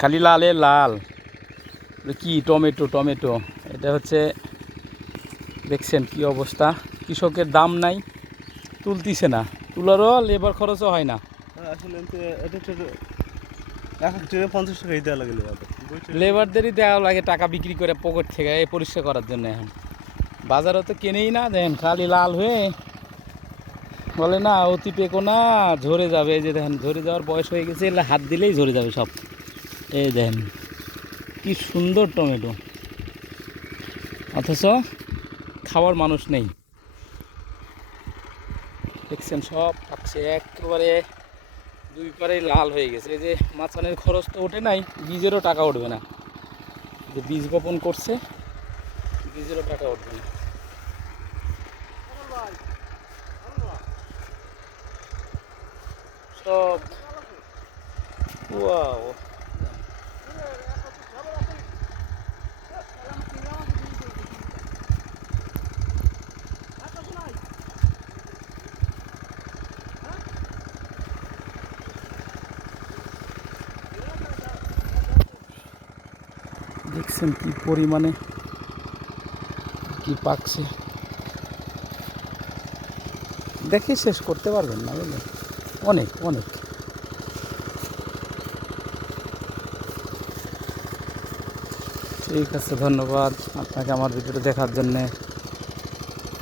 খালি লালে লাল। কি টমেটো টমেটো, এটা হচ্ছে দেখছেন কি অবস্থা। কৃষকের দাম নাই, তুলতিছে না, তুলারও লেবার খরচও হয় না। আসলে এটা এক এক ট্রেনে 50 টাকা দেওয়া লাগে লেবারদেরই দেওয়া লাগে টাকা বিক্রি করে পকেট থেকে এই পরিষ্কার করার জন্য। এখন বাজারে তো কেনেই না, দেখেন খালি লাল হয়ে বলে না অতি পেকো না, ঝরে যাবে। এই যে দেখেন ঝরে যাওয়ার বয়স হয়ে গেছে, এলে হাত দিলেই ঝরে যাবে সব। এই দেখেন কি সুন্দর টমেটো, অথচ খাওয়ার মানুষ নেই। দেখছেন সব পাকছে একেবারে, দুই পারেই লাল হয়ে গেছে। এই যে মাছানের খরচ তো ওঠে নাই, বীজেরও টাকা উঠবে না। যে বীজ বপন করছে, বীজেরও টাকা উঠবে না। সব ওয়াও, দেখছেন কি পরিমাণে কি পাকছে, দেখে শেষ করতে পারবেন না, বুঝলেন, অনেক অনেক। ঠিক আছে, ধন্যবাদ আপনাকে আমার ভিডিওটা দেখার জন্যে।